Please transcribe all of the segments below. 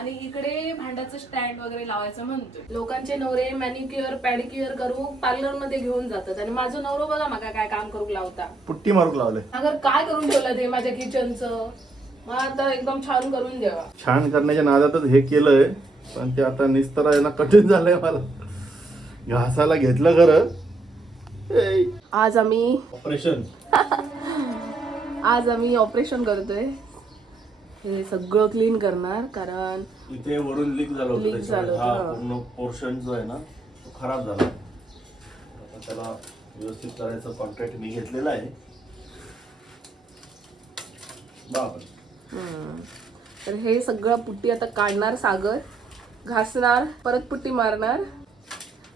आणि इकडे भांड्याचं स्टँड वगैरे लावायचं म्हणतोय. लोकांचे नवरे मॅनिक्युअर पॅडिक्युअर करू पार्लर मध्ये घेऊन जातात आणि माझं नवरो बघा माका काय काम करू लावता, पुट्टी मारूक लावले. अगर काय करून ठेवलं ते माझ्या किचनचं, मग आता एकदम छान करून द्यावा. छान करण्याच्या नादातच हे केलंय, पण ते आता निस्तर आहे ना कठीण झालंय मला. घासायला घेतलं खरं. आज आम्ही ऑपरेशन करतोय. हे सगळं क्लीन करणार कारण इथे वरून लीक झालं होतं. लीक झालं हा होतं. पूर्ण पोर्शन जो आहे ना तो खराब झाला. आता त्याला व्यवस्थित करायचं कॉन्ट्रॅक्ट मी घेतलेला आहे. बापरे. तर हे सगळं पुट्टी आता काढणार, सागर घासणार, परत पुट्टी मारणार.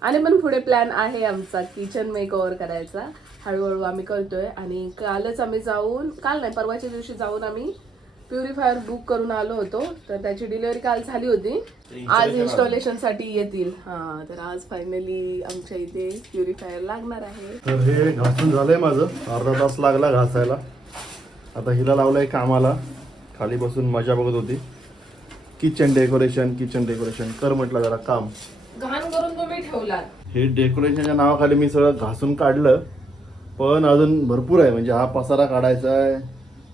आणि पण पुढे प्लॅन आहे आमचा किचन मेकओव्हर करायचा. हळूहळू आम्ही करतोय. आणि कालच आम्ही काल नाही परवाच्या दिवशी जाऊन आम्ही प्युरिफायर बुक करून आलो होतो. तर त्याची डिलिव्हरी काल झाली होती. आज इन्स्टॉलेशन साठी येतील. तर आज फायनली आमच्या इथे प्युरिफायर लागणार आहे. तर हे घासून झालंय माझं. अर्धा तास लागला घासायला. आता हिला लावलंय कामाला. खाली बसून मजा बघत होती. किचन डेकोरेशन कर म्हटलं जरा काम. घाण करून तुम्ही ठेवलात. हे डेकोरेशनच्या नावाखाली मी सगळं घासून काढलं, पण अजून भरपूर आहे. म्हणजे हा पसारा काढायचा आहे,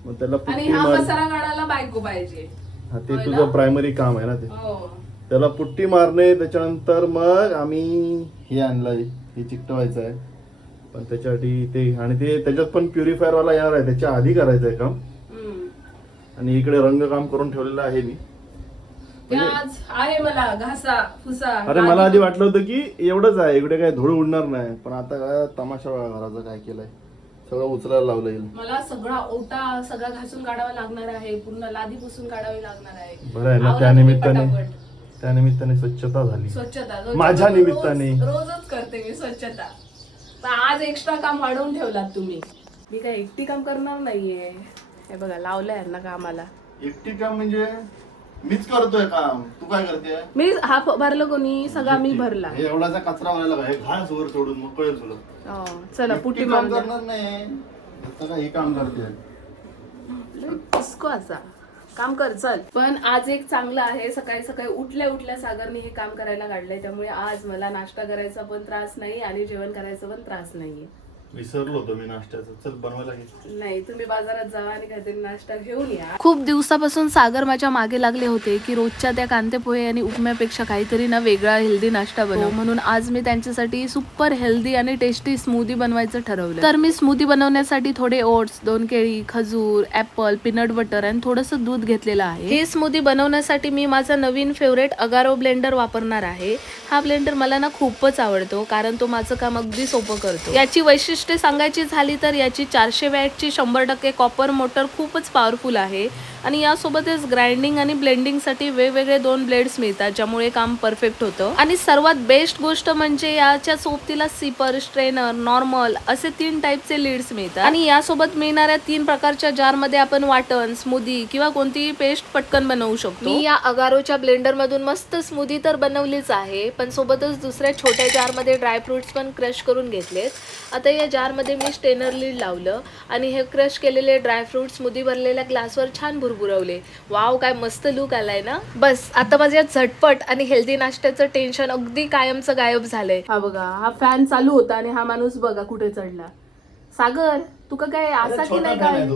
मग त्याला आणि पुट्टी हा मार. पसारा काढायला बायको पाहिजे. हा ते तुझं प्रायमरी काम आहे ना ते. हो. त्याला पुट्टी मारणे, त्याच्यानंतर मग आम्ही हे आणलंय, हे चिकटवायचं आहे. पण त्याच्यासाठी ते आणि ते त्याच्यात पण प्युरिफायर वाला येणार आहे, त्याच्या आधी करायचं आहे काम. आणि इकडे रंगकाम करून ठेवलेलं आहे मी. आज आहे मला घासा फुसा. अरे मला आधी वाटलं होतं की एवढंच आहे, इकडे काय धूळ उडणार नाही. पण आता काय तमाशा घराचं काय केलंय, सगळं उचलायला लावलं. मला सगळा ओटा सगळा घासून काढावा लागणार आहे. पूर्ण लादी पुसून काढावी लागणार आहे. बरं आहे ना. त्यानिमित्ताने स्वच्छता झाली. स्वच्छता माझ्या निमित्ताने रोजच करते मी स्वच्छता. पण आज एक्स्ट्रा काम वाढवून ठेवलात तुम्ही. मी काय एकटी काम करणार नाहीये. हे बघा लावलंय यांना कामाला. एकटी काम म्हणजे मीच करतोय काम, तू काय करते? मी हा भरलं कोणी सगळा मी भरला. हे एवढाचा कचरा व्हायला हे घास वर सोडून मग कळेल तुला. चला पुटी काम करणार नाही. आता हे काम करते इसको असा काम कर चल. पण आज एक चांगलं आहे. सकाळी सकाळी उठल्या सागरने हे काम करायला काढलंय. त्यामुळे आज मला नाश्ता करायचा पण त्रास नाही आणि जेवण करायचा पण त्रास नाहीये. विसरलो होतो मी नाश्त्याचं. चल बनवायला घे. नाही तुम्ही बाजारात जावा आणि काहीतरी नाश्ता घेऊन या. खूप दिवसापासून सागर माझ्या मागे लागले होते की रोजच्या त्या कांदे पोहे आणि उपम्यापेक्षा काहीतरी ना वेगळा हेल्दी नाश्ता बनव. म्हणून आज मी त्यांच्यासाठी सुपर हेल्दी आणि टेस्टी स्मूदी बनवायचं ठरवलं. तर मी स्मूदी बनवण्यासाठी थोडे ओट्स, 2 केळी, खजूर, ऍपल, पीनट बटर आणि थोडंसं दूध घेतलेलं आहे. हे स्मूदी बनवण्यासाठी मी माझा नवीन फेवरेट अगारो ब्लेंडर वापरणार आहे. हा ब्लेंडर मला ना खूपच आवडतो कारण तो माझं काम अगदी सोपं करतो. याची वैशिष्ट्य सांगायची झाली तर याची 400 वॅटची 100% कॉपर मोटर खूपच पॉवरफुल आहे. आणि यासोबतच ग्राइंडिंग आणि ब्लेंडिंग साठी वेगवेगळे 2 ब्लेड्स मिळतात, ज्यामुळे काम परफेक्ट होतं. आणि सर्वात बेस्ट गोष्ट म्हणजे याच्या सोबतीला सिपर, स्ट्रेनर, नॉर्मल असे 3 टाईपचे लीड्स मिळतात. आणि यासोबत मिळणाऱ्या 3 प्रकारच्या जार मध्ये आपण वाटण, स्मूदी किंवा कोणतीही पेस्ट पटकन बनवू शकतो. मी या अगारोच्या ब्लेंडर मधून मस्त स्मूदी तर बनवलीच आहे, पण सोबतच दुसऱ्या छोट्या जार मध्ये ड्रायफ्रुट्स पण क्रश करून घेतलेत. आता या जार मध्ये मी स्ट्रेनर लीड लावलं आणि हे क्रश केलेले ड्रायफ्रुट्स स्मूदी भरलेल्या ग्लासवर छान बुरबुरवले. वाव, काय मस्त लुक आलाय ना. बस आता माझ्या झटपट आणि हेल्दी नाश्त्याचं टेन्शन अगदी कायमचं गायब झालंय. हा बघा, हा फॅन चालू होता आणि हा माणूस बघा कुठे चढला. सागर तुका काय असा की नाही काय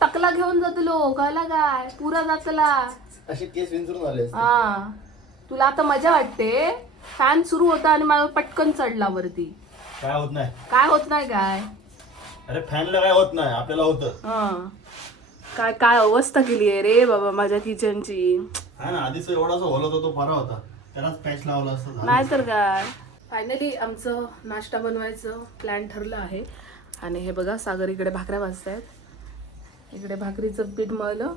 टकला घेऊन जातलो कळला काय पुरा जातला असे केस विंचरून आले. हा तुला आता मजा वाटते. फॅन सुरू होता आणि मला पटकन चढला वरती. काय होत नाही. काय होत नाही काय. अरे फॅनला काय होत नाही, आपल्याला होतं. काय काय अवस्था केली आहे रे बाबा माझ्या किचनची. हा ना, आधीच एवढासा होल होता तो बरा होता, त्यालाच पॅच लावला असता. नाही तर काय. फायनली आमचं नाश्ता बनवायचं प्लॅन ठरलं आहे. आणि हे बघा सागर इकडे भाकऱ्या भाजतायत. इकडे भाकरीचं पीठ मळलं.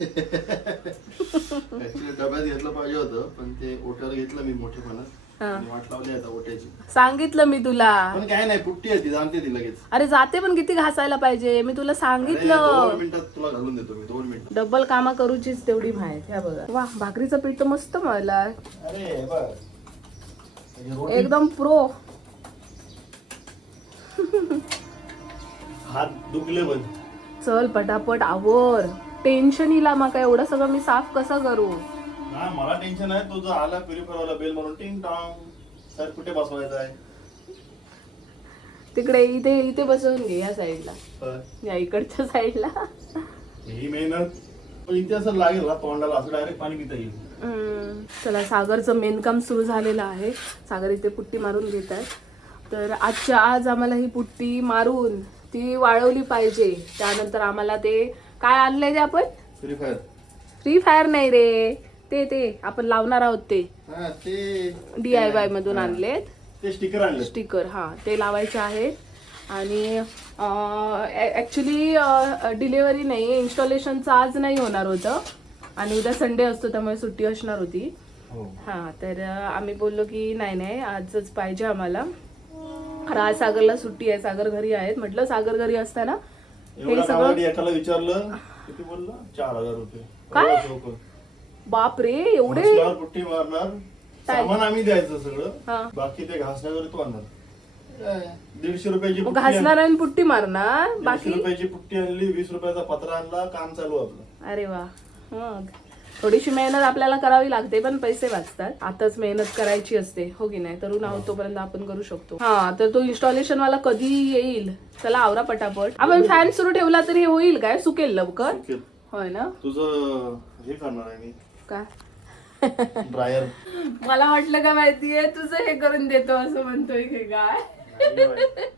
डब्यात घेतलं पाहिजे होतं, पण ते ओट्यावर घेतलं मी मोठेपणात. वाट लावली आता ओट्याची. सांगितलं मी तुला. पण काय नाही, पुट्टी आहे ती, जाणते ती लगेच. अरे जाते पण किती घासायला पाहिजे, मी तुला सांगितलं. 2 मिनिटात तुला घालून देतो मी. 2 मिनिटात डबल कामा करूचीच तेवढी माहित. ह्या बघा, वा भाकरीचं पीठ तर मस्त मळला. अरे बघ एकदम प्रो. हात दुखले पण. चल पटापट आवर. टेन्शन इला मग एवढं सगळं मी साफ कसं करू. हा मला टेन्शन आहे, तुझं आला प्युरिफायरवाला बेल म्हणून टिंग टॉंग. सर कुठे बसवायचा आहे? तिकडे इथे बसवून घे या साईडला, या इकडच्या साईडला. ही मेहनत पण इथे असं लागेल ना तोंडाला, असं डायरेक्ट पाणी पिता येईल. चला, सागरचं मेन काम सुरू झालेलं आहे. सागर इथे पुट्टी मारून घेत आहे. तर आजच्या आज आम्हाला ही पुट्टी मारून ती वाळवली पाहिजे. त्यानंतर आम्हाला ते काय आणलंय ते आपण, प्युरिफायर. फ्री फायर नाही रे, ते आपण लावणार आहोत ते ते DIY मधून आणलेत. ते स्टिकर आणले. स्टिकर, हा, ते लावायचे आहेत. आणि ऍक्च्युली डिलिव्हरी नाही, इन्स्टॉलेशनचं आज नाही होणार होतं आणि उद्या संडे असतो त्यामुळे सुट्टी असणार होती. हा, तर आम्ही बोललो की नाही आजच पाहिजे आम्हाला. आज सागरला सुट्टी आहे, सागर घरी आहेत. म्हटलं सागर घरी असताना हे सगळं. एकाला विचारलं किती बोलला, 4000 रुपये. काय? बाप रे, एवढे? पुट्टी मारणार, सामान आम्ही द्यायचं हा. सगळं, बाकी ते घासण्यावर तू आणणार. 150 रुपयाची मग घासणार आणि पुट्टी मारणार, 150 बाकी. रुपयाची पुट्टी आणली, 20 रुपयाचा पत्रा आणला, काम चालू आपलं. अरे वा. मग थोडीशी मेहनत आपल्याला करावी लागते पण पैसे वाचतात. आताच मेहनत करायची असते, हो की नाही? तरुण आहोत तोपर्यंत आपण करू शकतो. हा, तर तो इन्स्टॉलेशन वाला कधी येईल? चला आवरा पटापट. आपण फॅन सुरू ठेवला तरी हे होईल काय? सुकेल लवकर? होय ना? तुझं हे करणार आहे मी काय ड्रायर. मला वाटलं का माहितीये तुझं हे करून देतो असं म्हणतोय की काय.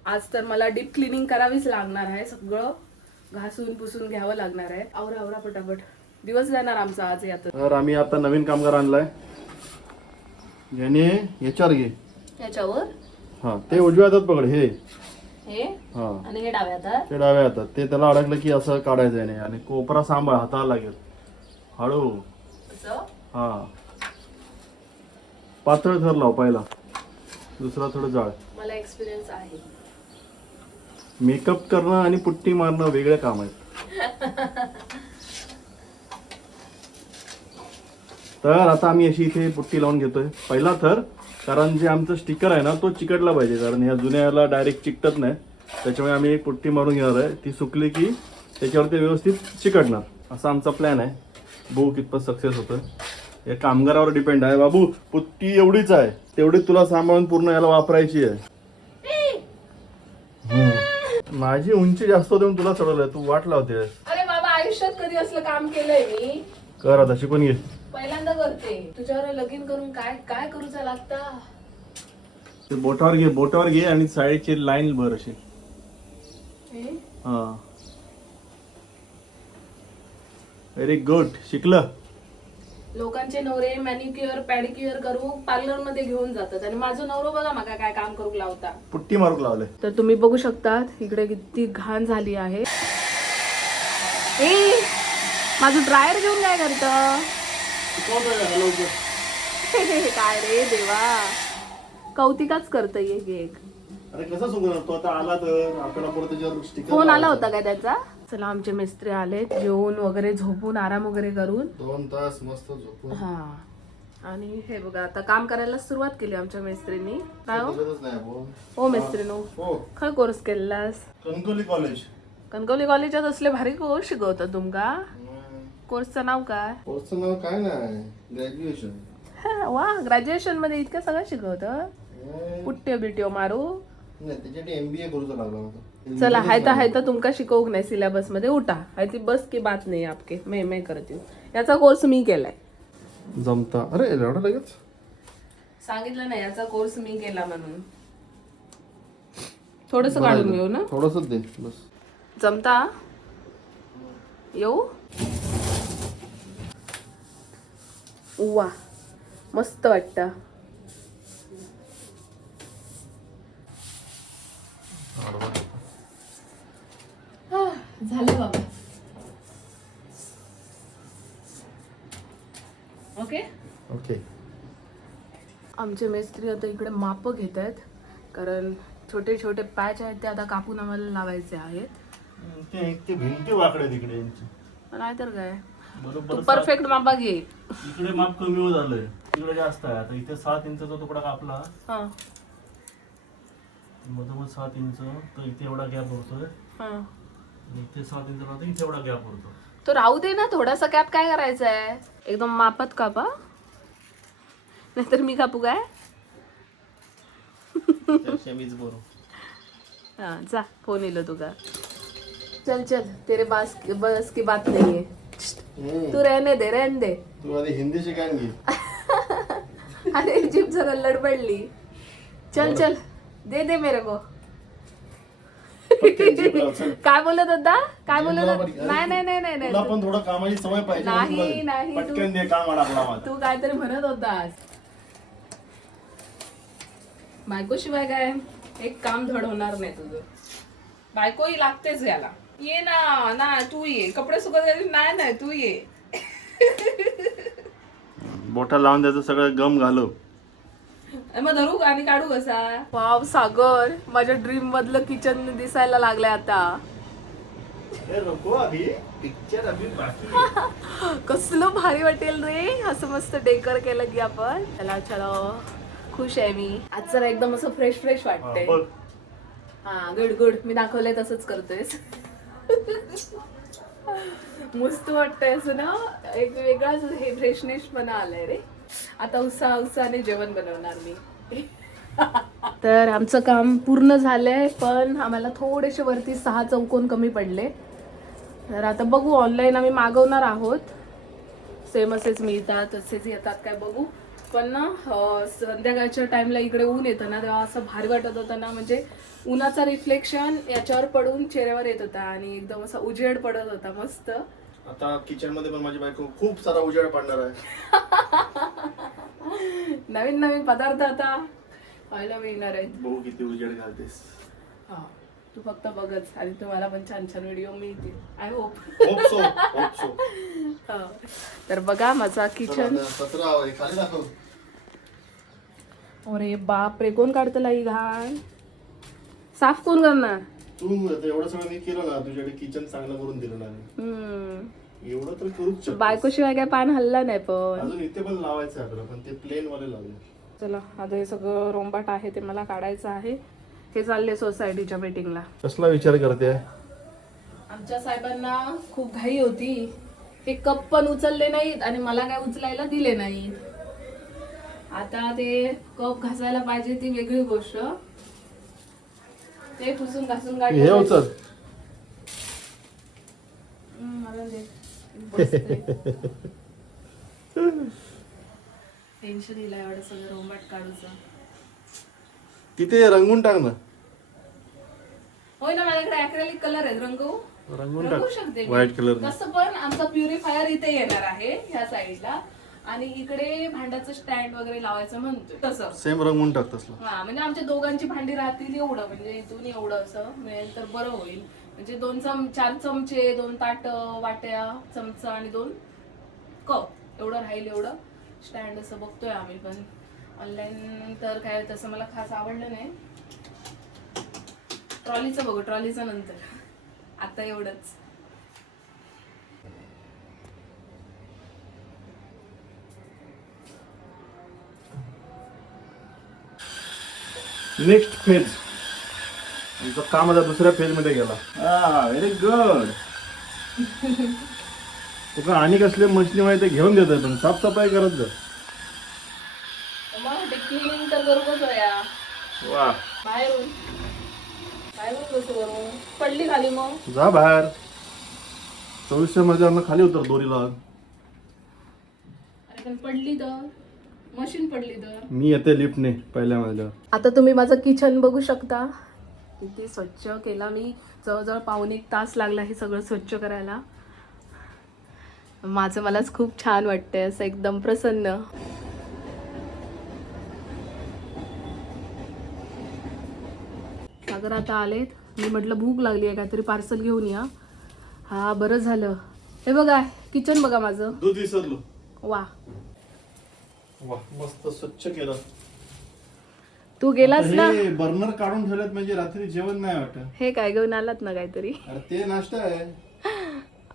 आज तर मला डीप क्लिनिंग करावीच लागणार आहे. सगळं घासून पुसून घ्यावं लागणार आहे. आवरा पटापट. दिवस जाणार आमचा आज यात. तर आम्ही आता नवीन कामगार आणलाय, ज्याने याच्यावर घे, याच्यावर हा ते उजव्या हातात पकड, हे हा, आणि हे डाव्या हातात. ते डाव्या हातात. ते त्याला अडकलं की असं काढायचं नाही, आणि कोपरा सांभाळ, हाताला लागेल हळू. हा, पातळ थर लाव पहिला, दुसरा थोडं जाळ. मला एक्सपिरियन्स आहे. मेकअप करणं आणि पुट्टी मारणं वेगळे काम आहेत. तर आता आम्ही अशी इथे पुट्टी लावून घेतोय पहिला थर, कारण जे आमचं स्टिकर आहे ना तो चिकटला पाहिजे, कारण ह्या जुन्याला डायरेक्ट चिकटत नाही. त्याच्यामुळे आम्ही एक पुट्टी मारून घेणार आहे. ती सुकली की त्याच्यावर ते व्यवस्थित चिकटणार, असा आमचा प्लॅन आहे. बघू कितपत सक्सेस होतोय, या कामगारावर डिपेंड आहे. बाबू, पुट्टी एवढीच आहे, तेवढी तुला सांभाळून पूर्ण याला वापरायची आहे. माझी उंची जास्त होते म्हणून तुला चढवलंय, तू वाट लावते. अरे बाबा, आयुष्यात कधी असलं काम केलंय मी? कर आता, शिकून घे. पहिल्यांदा करते. तुझ्यावर लगीन करून काय करूचा लागता? ते बोटावर घे आणि साईडची लाईन भर अशी. हा, व्हेरी गुड, शिकलं. लोकांचे नवरे मॅनिक्युअर पॅडिक्युअर करू पार्लर मध्ये घेऊन जातात आणि माझं नवरो बघा मका काय काम करू लावता. पुट्टी मारूक लावले. तर तुम्ही बघू शकता इकडे किती घाण झाली आहे. ए, माझं ड्रायर घेऊन काय करत? काय रे देवा, कौतिकाच करत एक. अरे कसं सुकणार तो आता आला तर आपल्याला परत त्याच्यावर स्टिकर. फोन आला होता काय त्याचा? चला, आमचे मिस्त्री आले, जेवून वगैरे झोपून आराम वगैरे करून 2 तास मस्त झोपून. हा, आणि हे बघा आता काम करायला सुरुवात केली आमच्या मिस्त्रीनी. काय हो मिस्त्रीनो, काय कोर्स केलास? कणकवली कॉलेजात असले भारी कोर्स शिकवतात तुमका. कोर्सचं नाव काय? कोर्सचं नाव काय नाही, ग्रॅज्युएशन. वा, ग्रॅज्युएशन मध्ये इतकं सगळं शिकवतं? पुट्ट्यो बिट्यो मारू नाही, त्याच्यासाठी MBA करूचा लागला होता. चला, हाय तर तुमका शिकवूक नाही सिलेबस मध्ये. उठा, हाय ती बस की बात नाही आपके, मैं करते. याचा कोर्स मी केलाय. जमता? अरे एवढं लगेच सांगितलं नाही, याचा कोर्स मी केला म्हणून. थोडस काढून घेऊ ना, थोडस दे बस. जमता? येऊ? वा, मस्त वाटतं. झालं बाबा. ओके. आमचे मिस्त्री आता इकडे माप घेत आहेत, कारण छोटे छोटे पॅच आहेत ते आता कापून आम्हाला लावायचे आहेत. ते भिंती वाकडे तिकडे यांची, नाहीतर काय, बरोबर परफेक्ट मापा घे. इकडे माप कमी होत आलंय, तिकडे जास्त आहे. आता इथे 7 इंचचा तुकडा कापला, मधोमध 7 इंच, तर इथे एवढा गॅप होतोय. इथे 7 इंच राहतो, इथे एवढा गॅप होतो. तो राहू दे ना, थोडासा कॅप काय करायचा आहे, एकदम मापात कापा, नाहीतर मी कापू काय. हा जा, फोन येलो तुका. चल चल, तेरे बस की बात नहीं है. तू रहने दे. तू आधी हिंदी शिकायला घे. अरे जीभ जरा लडबडली. चल चल, दे मेरे को. काय बोलत होता, काय बोलत होता. नाही तुला पण थोडं कामाची सवय पाहिजे. नाही पटकन दे काम आला. तू काहीतरी म्हणत होतास. बायको शिवाय काय एक काम धड होणार नाही तुझं. बायको ही लागतेच याला. ये ना तू ये, कपडे सुकत गेले. नाही तू ये. बोटा लावून द्यायचं, सगळं गम घालव. मग धरू आणि काढू कसा. वाव सागर, माझ्या ड्रीम मधलं किचन दिसायला लागलंय आता. कसलं भारी वाटेल रे, असं मस्त डेकर केलं की आपण. चलो खुश आहे मी आज. जरा एकदम असं फ्रेश वाटतंय. हा गुड. मी दाखवलंय तसंच करतोयस. मस्त वाटतंय असं ना, एक वेगळाच हे फ्रेशनेस पणा आलाय रे. आता उत्साहाने जेवण बनवणार मी. तर आमचं काम पूर्ण झालंय, पण आम्हाला थोडेसे वरती 6 चौकोन कमी पडले. तर आता बघू, ऑनलाईन आम्ही मागवणार आहोत. सेम असेच मिळतात, तसेच येतात काय बघू. पण ना संध्याकाळच्या टाइमला इकडे ऊन येतं ना, तेव्हा असं भारी वाटत होतं ना. म्हणजे उन्हाचा रिफ्लेक्शन याच्यावर पडून चेहऱ्यावर येत होता आणि एकदम असा उजेड पडत होता मस्त. आता किचन मध्ये पण माझी बायको खूप सारा उजेड पडणार आहे. नवीन पदार्थ आता पाहायला मिळणार आहेत. बघू किती उजेड घालतेस. हा, तू फक्त बघच आणि तुम्हाला पण छान व्हिडिओ मिळतील. I hope. तर बघा माझा किचन. खाली दाखव. अरे बाप रे, कोण काढतला ही घाण. साफ कोण करणार. तू एवढं सगळं मी केलं ना, तुझ्याकडे किचन चांगलं करून दिलं ना. एवढं तर करूच शकतो. बायको शिवाय काय पान हल्ला नाही. पण अजून इथे पण लावायचं आपलं, पण ते प्लेन वाले लावले. चला आता हे सगळं रोंबाट आहे ते मला काढायचं आहे. हे चालले सोसायटीच्या मीटिंगला. कसला विचार करते. आमच्या साहेबांना खूप घाई होती. ते कप पण उचलले नाहीत आणि मला काय उचलायला दिले नाहीत. आता ते कप घासायला पाहिजे ती वेगळी गोष्ट. ते पुसून घासून हे उचल. टेन्शन येईल एवढं सगळं रोंबाट काढूचं. तिथे रंगून टाक ना. होय ना, माझ्याकडे ऍक्रेलिक कलर आहे. रंगवू शकते व्हाईट कलर. तसं पण आमचा प्युरिफायर इथे येणार आहे ह्या साईडला, आणि इकडे भांड्याचं स्टँड वगैरे लावायचं म्हणतोय. तसं सेम रंगवून टाक तसलं. हा, म्हणजे आमच्या दोघांची भांडी राहतील एवढं, म्हणजे इथून एवढं असं मिळेल तर बरं होईल. म्हणजे 4 चमचे, 2 ताट, वाट्या, चमचा आणि 2 कप एवढं राहील. एवढं स्टँड असं बघतोय आम्ही, पण ऑनलाईन तर काय तसं मला खास आवडलं नाही. ट्रॉलीचं बघू, ट्रॉलीचं नंतर. आता एवढंच. Next phase. आमचं काम आता दुसऱ्या फेज मध्ये गेला. Very good. तुका आणि कसले मशनी माहिती घेऊन देत, पण साफसफाई करत जा. मग क्लिनिंग तर करूच या. वा, बाहेरून कसं करू. पडली खाली मग जा बाहेर. 2400 मध्ये खाली उतर दोरीला. अरे पण पडली तर मशीन पडली तर. मी येते लिफ्टने पहिल्या माझ्या. आता तुम्ही माझं किचन बघू शकता. किती स्वच्छ केला मी. जवळजवळ 1.5 तास लागला हे सगळं स्वच्छ करायला. माझं मलाच खूप छान वाटतंय, असं एकदम प्रसन्न. सागर आता आलेत. मी म्हटलं भूक लागली आहे, काहीतरी पार्सल घेऊन या. हा बरं झालं. हे बघा किचन बघा माझं. दूध विसरलो. वा वा, मस्त स्वच्छ केलं. तू गेलास ना. बर्नर काढून ठेवल्यात म्हणजे रात्री जेवण नाही वाटत. हे काय घेऊन आलात ना काहीतरी. अरे ते नाश्ता आहे.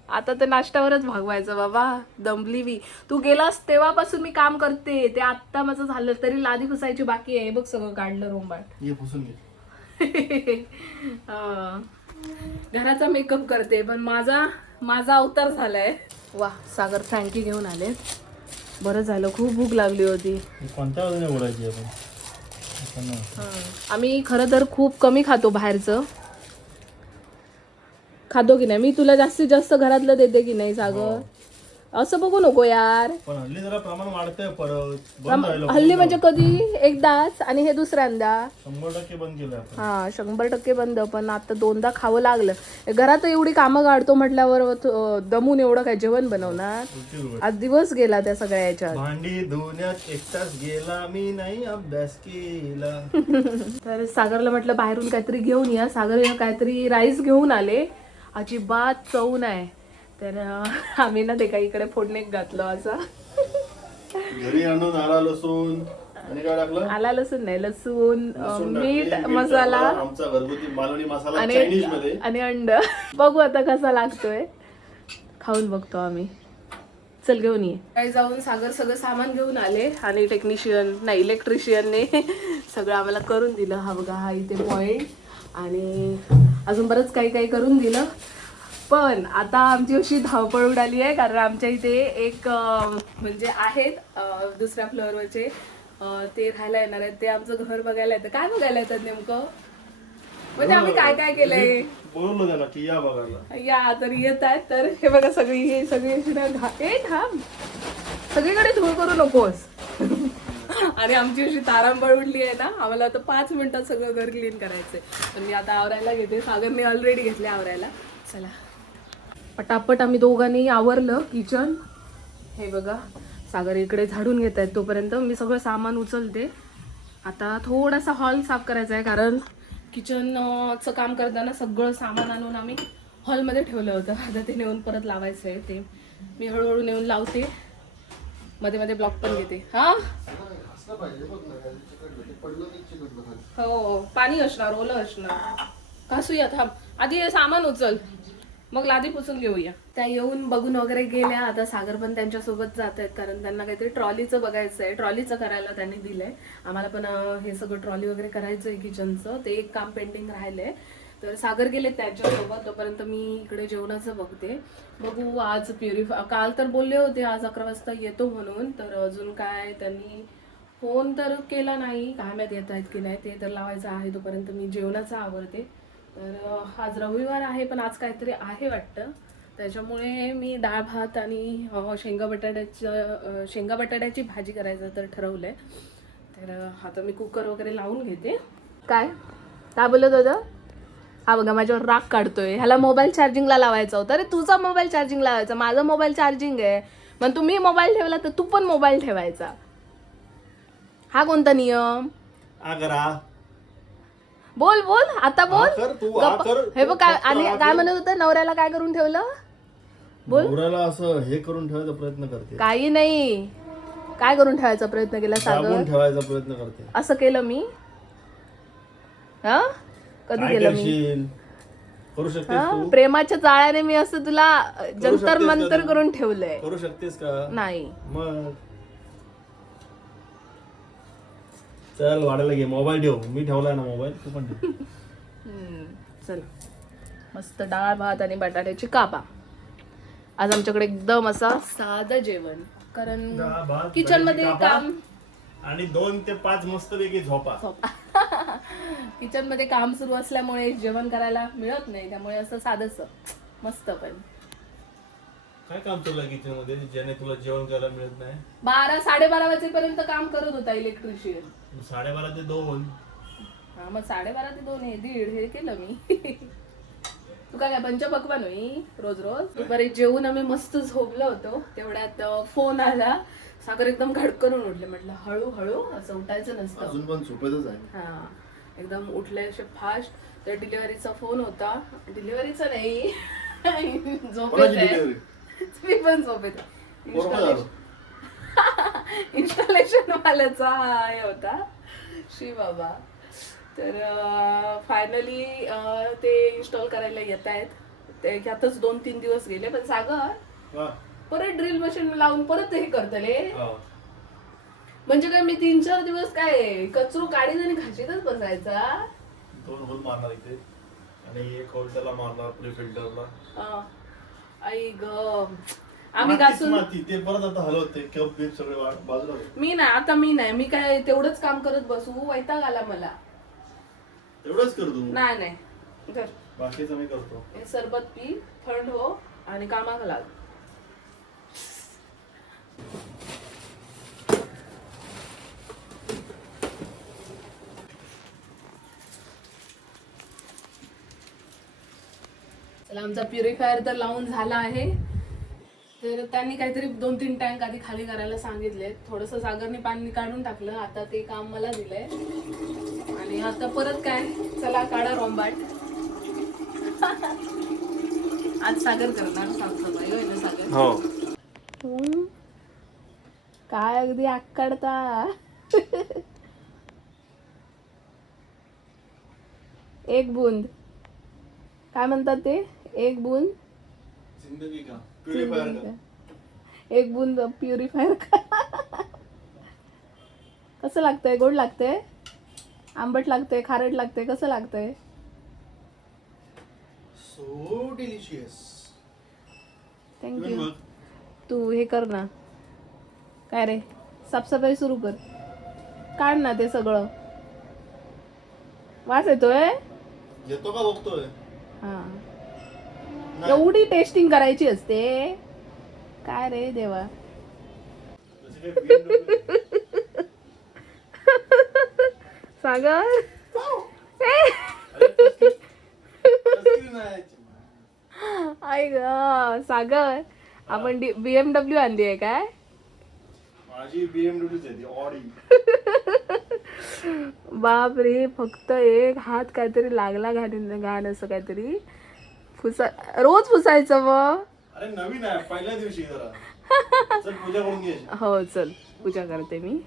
आता ते नाश्त्यावरच भागवायचं बाबा. दमली मी. तू गेलास तेव्हापासून मी काम करते. ते आत्ता माझं झालं तरी लादी पुसायची बाकी आहे. बघ सगळं काढलं रोंबाट. ये पुसून घे. घराचा मेकअप करते, पण माझा अवतार झालाय. वा, सागर फ्रँकी घेऊन आले. बरं झालं, खूप भूक लागली होती. कोणत्या बाजूने बोलायची आपण? आम्ही खरं तर खूप कमी खातो बाहेरचं. खातो की नाही? मी तुला जास्तीत जास्त घरातलं देते की नाही सागर? असं बघू नको यार. पण हल्ली जरा प्रमाण वाढतंय परत. बंद राहिलं. हल्ली म्हणजे कधी एकदाच, आणि हे दुसऱ्यांदा. 100% बंद केलं आपण. हा, 100% बंद. पण आता 2दा खावं लागलं. घरात एवढी कामं काढतो म्हटल्यावर दमून एवढं काय जेवण बनवणार? आज दिवस गेला त्या सगळ्या याच्यात. भांडी धुण्यात 1 तास गेला, मी नाही अभ्यास केला. तर सागरला म्हटलं बाहेरून काहीतरी घेऊन या. सागर काहीतरी राईस घेऊन आले, अजिबात चव नाही. तर आम्ही ना ते काही इकडे फोडणीत घातलं असं. घरी आणून आला लसूण आणि काय टाकलं? आला लसूण नाही, लसूण, मीठ, मीठ मसाला, टाकला, आमचा घरगुती मालवणी मसाला चायनीज मध्ये, आणि अंड. बघू आता कसा लागतोय, खाऊन बघतो आम्ही. चल घेऊन ये. काही जाऊन सागर सगळं सामान घेऊन आले, आणि टेक्निशियन नाही इलेक्ट्रिशियनने सगळं आम्हाला करून दिलं. हा बघा, हा इथे पॉइंट, आणि अजून बरंच काही काही करून दिलं. पण आता आमची अशी धावपळ उडाली आहे, कारण आमच्या इथे एक म्हणजे आहेत दुसऱ्या फ्लोअरवरचे, ते राहायला येणार आहेत. ते आमचं घर बघायला येतं. काय बघायला येतात नेमकं? म्हणजे आम्ही काय काय केलंय बोललो त्यांना की या बघायला. या, तर येत आहेत. तर हे बघा, सगळी थांब, सगळीकडे धूळ करू नकोस. आणि आमची अशी तारांबळ उडली आहे ना, आम्हाला आता 5 मिनिटात सगळं घर क्लीन करायचंय. पण मी आता आवरायला घेते. सागरने ऑलरेडी घेतले आवरायला. चला पटापट आम्ही दोघांनी आवरलं किचन. हे बघा, सागर इकडे झाडून घेत आहेत, तोपर्यंत मी सगळं सामान उचलते. आता थोडासा हॉल साफ करायचा आहे, कारण किचनचं काम करताना सगळं सामान आणून आम्ही हॉलमध्ये ठेवलं होतं. आता ते नेऊन परत लावायचं आहे. ते मी हळूहळू नेऊन लावते, मध्ये मध्ये ब्लॉक पण घेते. हा, हो, पाणी असणार, ओलं असणार. घासूया, थांब, आधी हे सामान उचल, मग लादी पुसून घेऊया. त्या येऊन बघून वगैरे गेल्या. आता सागर पण त्यांच्यासोबत जात आहेत, कारण त्यांना काहीतरी ट्रॉलीचं बघायचं आहे. ट्रॉलीचं करायला त्यांनी दिलंय आम्हाला, पण हे सगळं ट्रॉली वगैरे करायचं आहे किचनचं. ते एक काम पेंडिंग राहिलंय. तर सागर गेले त्यांच्यासोबत, तोपर्यंत मी इकडे जेवणाचं बघते. बघू आज काल तर बोलले होते आज 11 वाजता येतो म्हणून, तर अजून काय त्यांनी फोन तर केला नाही. काय माहित येत आहेत की नाही, ते तर लावायचं आहे. तोपर्यंत मी जेवणाचं आवडते. तर आज रविवार आहे, पण आज काहीतरी आहे वाटतं. त्याच्यामुळे मी डाळ भात आणि शेंगा बटाट्याची भाजी करायचं तर ठरवलंय. तर आता मी कुकर वगैरे लावून घेते. काय बोलत होतं? हा बघा, माझ्यावर राग काढतोय. ह्याला मोबाईल चार्जिंगला लावायचा होता. अरे तुझा मोबाईल चार्जिंग लावायचा, माझा मोबाईल चार्जिंग आहे. मग तुम्ही मोबाईल ठेवला तर तू पण मोबाईल ठेवायचा. हा कोणता नियम? बोल आता बोल. हे बघ, काय म्हणत होतं, नवऱ्याला काय करून ठेवलं? बोल. नवऱ्याला असं हे करून ठेवायचा प्रयत्न करते. काही नाही, काय करून ठेवायचा प्रयत्न केला सागर? ठेवायचा प्रयत्न करते. असं केलं मी? हा, कधी केलं मी? करू शकतेस तू? प्रेमाच्या जाळ्याने मी असं तुला जंतर मंतर करून ठेवलंय. करू शकतेस का? नाही. मग चल वाढायला घे, मोबाईल ठेव. मी ठेवलाय ना मोबाईल, तू पण ठेव. चल, मस्त डाळ भात आणि बटाट्याची कापा. आज आमच्याकडे एकदम असा साधं जेवण, कारण किचन मध्ये काम आणि 2 ते 5 मस्त पैकी झोपा. किचन मध्ये काम सुरू असल्यामुळे जेवण करायला मिळत नाही, त्यामुळे असं साधंच मस्त. पण काय काम चालू आहे किचन मध्ये ज्याने तुला जेवण करायला मिळत नाही? 12-12:30 वाजेपर्यंत काम करत होता इलेक्ट्रिशियन. 12:30 ते 2. हा, मग 12:30 ते 2 हे 1:30 हे केलं मी. तू काय पंचपक्वान होई रोज रोज. बरे जेवून आम्ही मस्त झोपलो होतो, तेवढ्यात फोन आला. सागर एकदम घडकरून उठले. म्हटलं हळूहळू, असं उठायचं नसतं. अजून पण झोपेतच आहे. हा, एकदम उठले असे फास्ट. तर डिलिव्हरीचा फोन होता. डिलिव्हरीचा नाही, झोपेत आहे मी, पण झोपेत. इन्स्टॉलेशन वाल्याचा हे होता शी बाबा. तर फायनली ते इन्स्टॉल करायला येत आहेत. ते ह्यातच 2-3 दिवस गेले. पण सागर परत ड्रिल मशीन लावून परत हे करतले. म्हणजे काय, मी 3-4 दिवस काय कचरू काढीत आणि घाशीतच बसायचा. 2 होल मारणार इथे आणि एक होल त्याला मारणार प्री फिल्टरला. आई ग आम्ही घासून माती ते परत आता हलवते कप बीप सगळे बाजूला. मी नाही मी काय तेवढंच काम करत बसू, वैताग आला मला. एवढंच कर तू. नाही कर, बाकीचं मी करतो. हे सरबत पी, थंड हो आणि कामाला लाग. चला आमचा प्युरिफायर तर लावून झाला आहे. तर त्यांनी काहीतरी 2-3 टँक आधी खाली करायला सांगितले. थोडंसं सागरने पाणी काढून टाकलं, आता ते काम मला दिलंय. आणि आता परत काय, चला काढा रॉम्बाट. आज सागर करणार साफसफाई, होय ना सागर? हो. काय अगदी आकडता. एक बूंद काय म्हणतात ते, एक बूंद जिंदगी का प्युरिफायर का, एक बूंद प्युरिफायर का. कसं लागतंय? गोड लागतंय, आंबट लागतंय, खारट लागतंय, कसं लागतंय? So delicious. थँक्यू. तू हे कर ना, काय रे, साफसफाई सुरू कर. काढ ना ते सगळं. वास येतोय. येतो का बघतोय. हा, एवढी टेस्टिंग करायची असते काय रे देवा. सागर आई ग सागर, आपण BMW आणली आहे काय? माझी BMW आहे ती ऑडी. बाप रे, फक्त एक हात काहीतरी लागला घाण असं काहीतरी रोज पुसायचं मग. अरे नवीन आहे, पहिल्या दिवशी जरा चल पूजा करून घे. हो चल पूजा करते मी.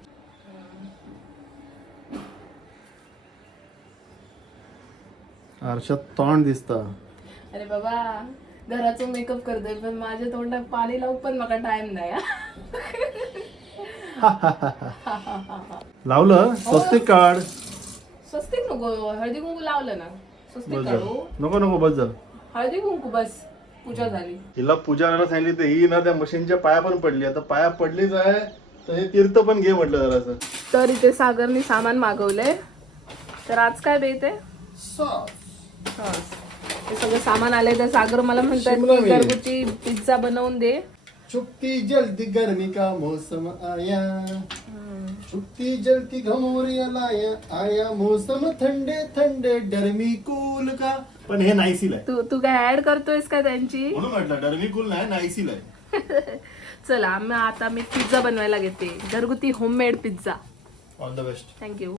आरशात तोंड दिसता. अरे बाबा घराचं मेकअप करतोय, पण माझ्या तोंडात पाणी लावून पण मला टाइम नाही. लावलं स्वस्तिक काढ. स्वस्तिक नको, हळदी कुंकू लावलं ना, स्वस्तिक काढू नको नको बस झालं. हळदी कुंकू बस, पूजा झाली. हिला पूजा करायला सांगितली तर ही ना त्या मशीनच्या पाया पण पडली. आता पाया पडलीच आहे तर हे तीर्थ पण घे म्हटलं जरासं. तर इथे सागरनी सामान मागवलंय. तर आज काय बेत आहे? हे सगळं सामान आलंय. तर सागर मला म्हणतात की घरगुती पिझ्झा बनवून दे. छुट्टी जल्दी गर्मी का मौसम आया, छुट्टी जल्दी घमोरिया लाया, आया मौसम थंडे थंडे डरमी कूल का. पण हे नाईसील आहे. तू काय ऍड करतोयस का त्यांची? म्हणून म्हटलं डरमी कूल नाही, नाईसील आहे. चला आता मी पिझ्झा बनवायला घेते, घरगुती homemade pizza. All the best. Thank you.